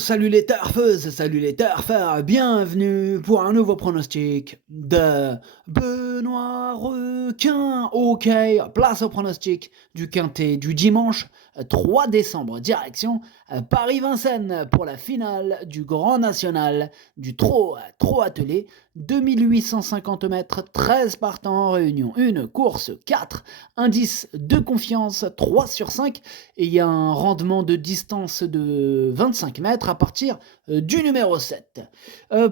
Salut les turfeuses, salut les turfeurs, bienvenue pour un nouveau pronostic de Benoît Requin. Ok, place au pronostic du quintet du dimanche 3 décembre, direction Paris-Vincennes pour la finale du Grand National du trot attelé, 2850 mètres, 13 partants en réunion, une course 4, indice de confiance 3 sur 5 et il y a un rendement de distance de 25 mètres à partir du numéro 7.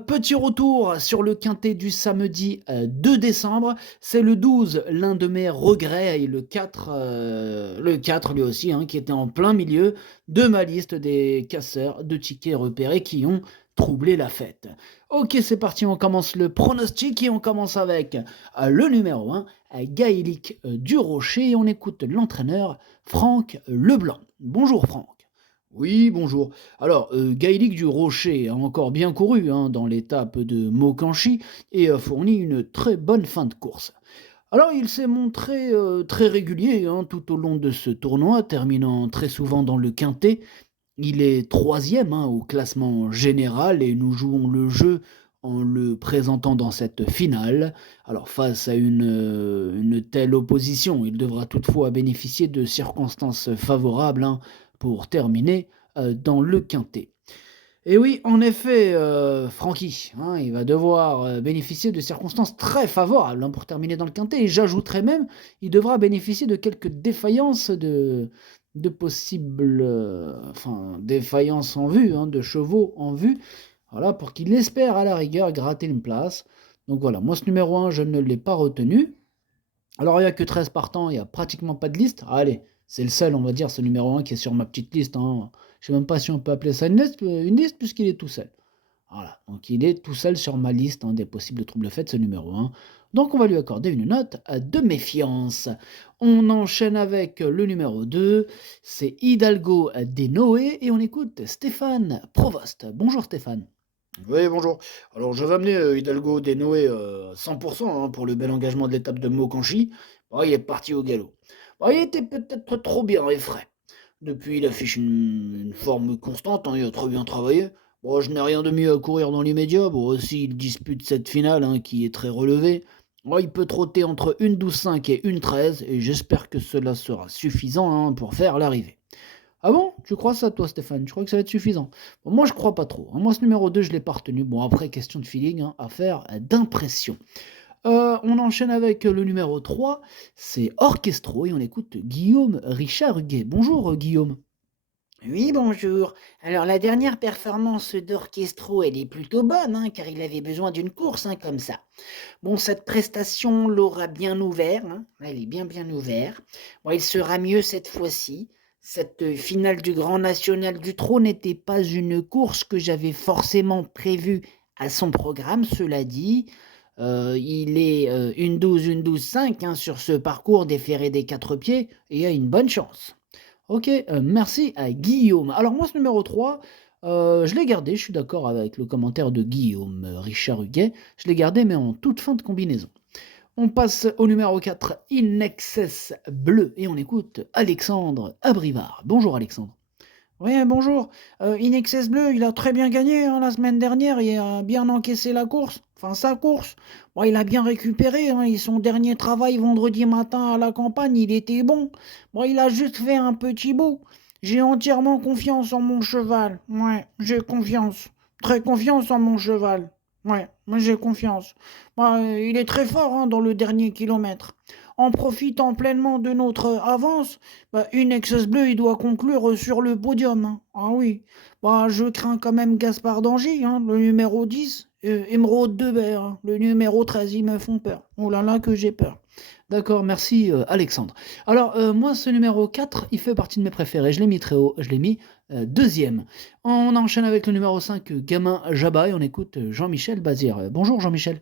Petit retour sur le quintet du samedi 2 décembre, c'est le 12, l'un de mes regrets, et le 4 lui aussi, qui était en plein milieu de ma liste des casseurs de tickets repérés qui ont troublé la fête. Ok, c'est parti, on commence le pronostic et on commence avec le numéro 1, Gaélic du Rocher, et on écoute l'entraîneur Franck Leblanc. Bonjour Franck. Oui, bonjour. Alors, Gaélic du Rocher a encore bien couru dans l'étape de Mokanchi et a fourni une très bonne fin de course. Alors, il s'est montré très régulier tout au long de ce tournoi, terminant très souvent dans le quintet. Il est troisième au classement général et nous jouons le jeu en le présentant dans cette finale. Alors face à une telle opposition, il devra toutefois bénéficier de circonstances favorables pour terminer dans le quintet. Et oui, en effet, Francky, il va devoir bénéficier de circonstances très favorables pour terminer dans le quintet. Et j'ajouterais même, il devra bénéficier de quelques défaillances de possibles défaillances en vue, de chevaux en vue, voilà, pour qu'il espère à la rigueur gratter une place. Donc voilà, moi ce numéro 1, je ne l'ai pas retenu. Alors il n'y a que 13 partants, il n'y a pratiquement pas de liste. Allez, c'est le seul, on va dire, ce numéro 1 qui est sur ma petite liste. Je ne sais même pas si on peut appeler ça une liste puisqu'il est tout seul. Voilà, donc il est tout seul sur ma liste des possibles troubles faits, ce numéro 1. Donc on va lui accorder une note de méfiance. On enchaîne avec le numéro 2, c'est Hidalgo des Noé, et on écoute Stéphane Provost. Bonjour Stéphane. Oui, bonjour. Alors, j'avais amené Hidalgo des Noé 100% pour le bel engagement de l'étape de Mokanchi. Bon, il est parti au galop. Bon, il était peut-être trop bien et frais. Depuis, il affiche une forme constante, il a trop bien travaillé. Bon, je n'ai rien de mieux à courir dans l'immédiat. Bon, aussi, il dispute cette finale qui est très relevée. Bon, il peut trotter entre une 12,5 et une 13, et j'espère que cela sera suffisant pour faire l'arrivée. Ah bon? Tu crois ça, toi, Stéphane? Tu crois que ça va être suffisant? Bon, moi, je crois pas trop. Moi, ce numéro 2, je l'ai pas retenu. Bon, après, question de feeling, affaire d'impression. On enchaîne avec le numéro 3, c'est Orchestro, et on écoute Guillaume Richard Huguet. Bonjour, Guillaume. Oui, bonjour. Alors la dernière performance d'Orchestro, elle est plutôt bonne, car il avait besoin d'une course, comme ça. Bon, cette prestation l'aura bien ouvert, elle est bien ouverte. Bon, il sera mieux cette fois-ci. Cette finale du Grand National du Trot n'était pas une course que j'avais forcément prévue à son programme, cela dit. Il est une 12-5 sur ce parcours des ferrés des quatre pieds et a une bonne chance. Ok, merci à Guillaume. Alors moi, ce numéro 3, je l'ai gardé, je suis d'accord avec le commentaire de Guillaume Richard Huguet, je l'ai gardé mais en toute fin de combinaison. On passe au numéro 4, In Excess Bleu, et on écoute Alexandre Abrivard. Bonjour Alexandre. Oui, bonjour. Inexcess Bleu, il a très bien gagné la semaine dernière. Il a bien encaissé la course, enfin sa course. Bon, il a bien récupéré. Et son dernier travail vendredi matin à la campagne, il était bon. Bon, il a juste fait un petit bout. J'ai entièrement confiance en mon cheval. Ouais, j'ai confiance. Très confiance en mon cheval. Ouais, moi j'ai confiance. Il est très fort dans le dernier kilomètre. En profitant pleinement de notre avance, une Excess Bleu, il doit conclure sur le podium. Ah oui. Je crains quand même Gaspard d'Angy, le numéro 10, Émeraude de Berre, le numéro 13, ils me font peur. Oh là là, que j'ai peur. D'accord, merci Alexandre. Alors moi, ce numéro 4, il fait partie de mes préférés. Je l'ai mis très haut, je l'ai mis deuxième. On enchaîne avec le numéro 5, Gamin Jabba, et on écoute Jean-Michel Bazir. Bonjour Jean-Michel.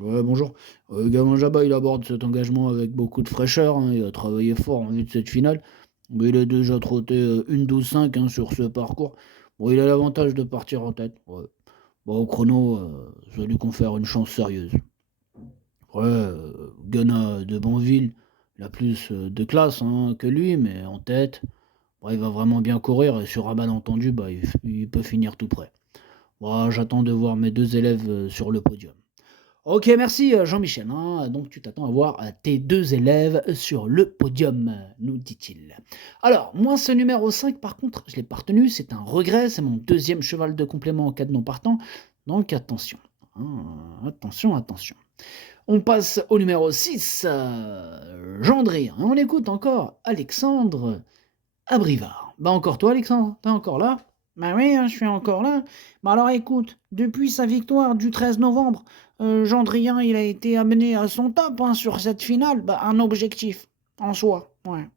Ouais, bonjour. Gamin Jabba, il aborde cet engagement avec beaucoup de fraîcheur. Il a travaillé fort en vue de cette finale. Mais il a déjà trotté une 12,5 sur ce parcours. Bon, il a l'avantage de partir en tête. Ouais. Bon, au chrono, ça lui confère une chance sérieuse. Ouais, Ghana de Banville, il a plus de classe que lui, mais en tête, Il va vraiment bien courir et sur un malentendu, il peut finir tout près. J'attends de voir mes 2 élèves, sur le podium. OK, merci, Jean-Michel, hein, donc tu t'attends à voir, tes 2 élèves sur le podium, nous dit-il. Alors, moi, ce numéro 5, par contre, je l'ai pas retenu, c'est un regret, c'est mon deuxième cheval de complément en cas de non partant, donc attention, hein, attention, attention. On passe au numéro 6, Gendry, et on écoute encore Alexandre Abrivard. Encore toi, Alexandre, tu encore là? Bah oui, hein, je suis encore là. Bah alors écoute, depuis sa victoire du 13 novembre, Gendrien, il a été amené à son top hein, sur cette finale, bah, un objectif en soi. Ouais.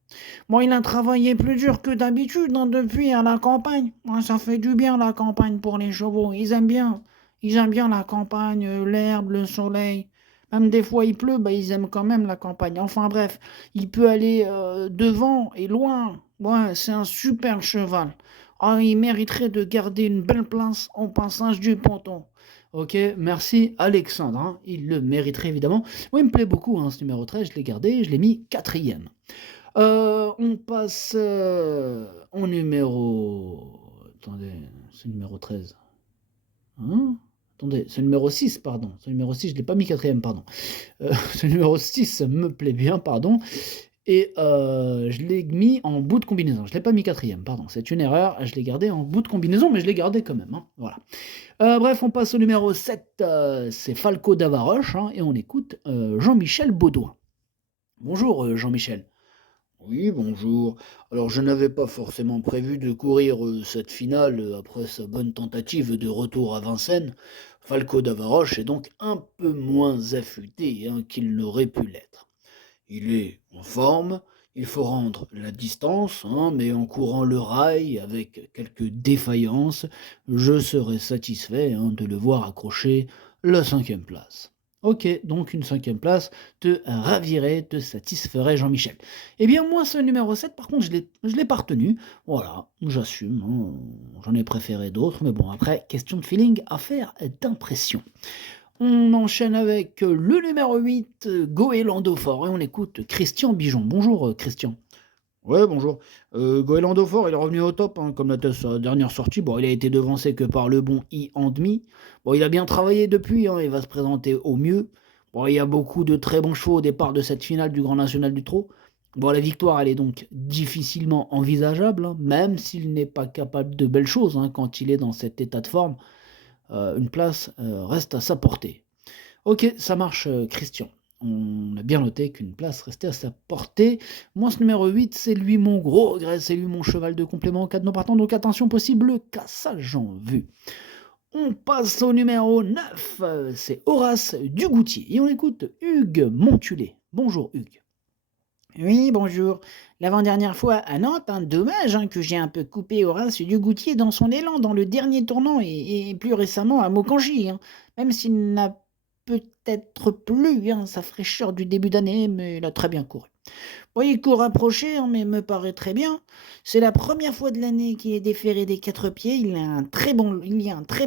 Bon, il a travaillé plus dur que d'habitude hein, depuis à la campagne. Ouais, ça fait du bien la campagne pour les chevaux. Ils aiment bien. Ils aiment bien la campagne, l'herbe, le soleil. Même des fois il pleut, bah, ils aiment quand même la campagne. Enfin bref, il peut aller devant et loin. Ouais, c'est un super cheval. Ah, il mériterait de garder une belle place au passage du ponton. OK, merci Alexandre, hein, il le mériterait évidemment. Moi, il me plaît beaucoup, hein, ce numéro 13, je l'ai gardé, je l'ai mis 4e. On passe, au numéro attendez, c'est le numéro 13. Hein? Attendez, c'est le numéro 6, pardon. C'est le numéro 6, je ne l'ai pas mis 4e, pardon. Ce numéro 6 me plaît bien, pardon. Et je l'ai mis en bout de combinaison. Je ne l'ai pas mis 4e, pardon. C'est une erreur. Je l'ai gardé en bout de combinaison, mais je l'ai gardé quand même. Hein, voilà. Bref, on passe au numéro 7. C'est Falco d'Avaroche. Hein, et on écoute Jean-Michel Baudouin. Bonjour Jean-Michel. Oui, bonjour. Alors, je n'avais pas forcément prévu de courir cette finale après sa bonne tentative de retour à Vincennes. Falco d'Avaroche est donc un peu moins affûté hein, qu'il n'aurait pu l'être. Il est en forme, il faut rendre la distance, hein, mais en courant le rail avec quelques défaillances, je serais satisfait hein, de le voir accrocher la 5e place. Ok, donc une 5e place te ravirait, te satisferait Jean-Michel. Eh bien moi ce numéro 7 par contre je l'ai pas retenu, voilà, j'assume, hein, j'en ai préféré d'autres, mais bon après, question de feeling, affaire d'impression. On enchaîne avec le numéro 8, Goélando Fort, et on écoute Christian Bijon. Bonjour Christian. Ouais, bonjour. Goélando Fort, il est revenu au top, hein, comme l'a sa dernière sortie. Bon, il a été devancé que par le bon I en demi. Bon, il a bien travaillé depuis, hein, il va se présenter au mieux. Bon, il y a beaucoup de très bons chevaux au départ de cette finale du Grand National du Trot. Bon, la victoire, elle est donc difficilement envisageable, hein, même s'il n'est pas capable de belles choses hein, quand il est dans cet état de forme. Une place reste à sa portée. Ok, ça marche, Christian. On a bien noté qu'une place restait à sa portée. Moi, ce numéro 8, c'est lui mon gros regret, c'est lui mon cheval de complément en cas de non partant, donc attention, possible cassage en vue. On passe au numéro 9, c'est Horace Dugoutier, et on écoute Hugues Montulé. Bonjour Hugues. Oui, bonjour. L'avant-dernière fois à Nantes, hein, dommage hein, que j'ai un peu coupé Horace Dugoutier dans son élan dans le dernier tournant et plus récemment à Maucangy. Hein. Même s'il n'a peut-être plus hein, sa fraîcheur du début d'année, mais il a très bien couru. Bon, il court approché, hein, mais me paraît très bien. C'est la première fois de l'année qu'il est déféré des 4 pieds. Il y a un très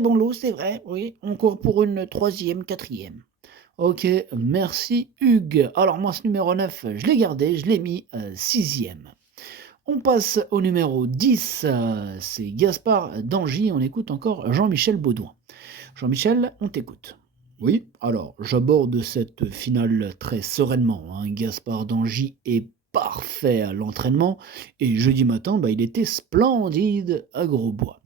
bon lot, c'est vrai. Oui, on court pour une 3e, 4e. Ok, merci Hugues. Alors moi ce numéro 9, je l'ai gardé, je l'ai mis 6e. On passe au numéro 10, c'est Gaspard d'Angy, on écoute encore Jean-Michel Baudouin. Jean-Michel, on t'écoute. Oui, alors j'aborde cette finale très sereinement. Hein. Gaspard d'Angy est parfait à l'entraînement et jeudi matin, il était splendide à Grosbois.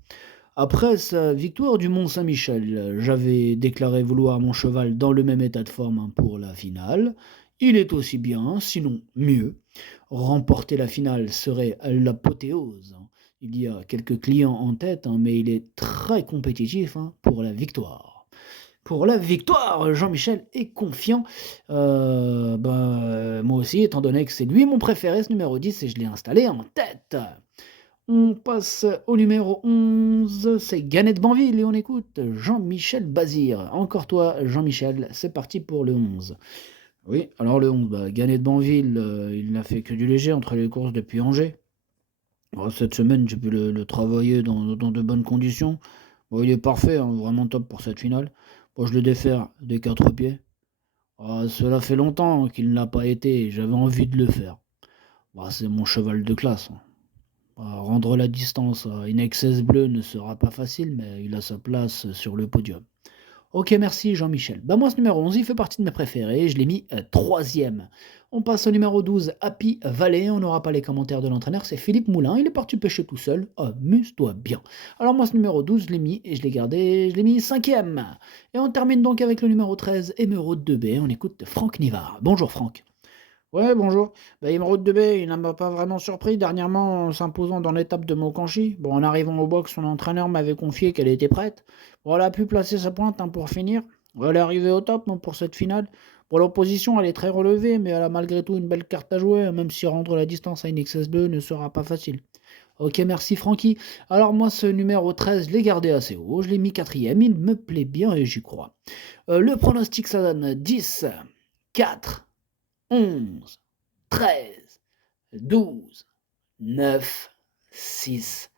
Après sa victoire du Mont-Saint-Michel, j'avais déclaré vouloir mon cheval dans le même état de forme hein, pour la finale. Il est aussi bien, sinon mieux. Remporter la finale serait l'apothéose. Hein. Il y a quelques clients en tête, hein, mais il est très compétitif hein, pour la victoire. Pour la victoire, Jean-Michel est confiant. Moi aussi, étant donné que c'est lui mon préféré, ce numéro 10, et je l'ai installé en tête. On passe au numéro 11, c'est Ganette Banville et on écoute Jean-Michel Bazir. Encore toi, Jean-Michel, c'est parti pour le 11. Oui, alors le 11, Ganette Banville, il n'a fait que du léger entre les courses depuis Angers. Cette semaine, j'ai pu le travailler dans de bonnes conditions. Il est parfait, hein, vraiment top pour cette finale. Je le défère des 4 pieds. Cela fait longtemps qu'il ne l'a pas été et j'avais envie de le faire. C'est mon cheval de classe. Hein. Rendre la distance à Inexcess Bleu ne sera pas facile, mais il a sa place sur le podium. Ok, merci Jean-Michel. Bah moi, ce numéro 11, il fait partie de mes préférés. Je l'ai mis troisième. On passe au numéro 12, Happy Valley. On n'aura pas les commentaires de l'entraîneur, c'est Philippe Moulin. Il est parti pêcher tout seul. Amuse-toi bien. Alors moi, ce numéro 12, je l'ai mis et je l'ai gardé. Je l'ai mis cinquième. Et on termine donc avec le numéro 13, Émeraude 2B. On écoute Franck Nivard. Bonjour Franck. Ouais, bonjour. Bah, Émeraude de Baie, il ne m'a pas vraiment surpris dernièrement en s'imposant dans l'étape de Mokanchi. Bon, en arrivant au box, son entraîneur m'avait confié qu'elle était prête. Bon, elle a pu placer sa pointe hein, pour finir. Elle est arrivée au top hein, pour cette finale. Bon, l'opposition, elle est très relevée, mais elle a malgré tout une belle carte à jouer, hein, même si rendre la distance à une XS2 ne sera pas facile. Ok, merci Francky. Alors moi, ce numéro 13, je l'ai gardé assez haut. Je l'ai mis quatrième. Il me plaît bien et j'y crois. Le pronostic, ça donne 10, 4, 11, 13, 12, 9, 6,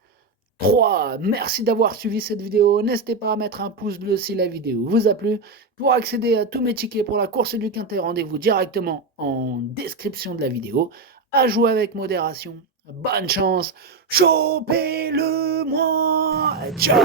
3. Merci d'avoir suivi cette vidéo. N'hésitez pas à mettre un pouce bleu si la vidéo vous a plu. Pour accéder à tous mes tickets pour la course du Quintet, rendez-vous directement en description de la vidéo. À jouer avec modération. Bonne chance. Chopez-le moi. Ciao.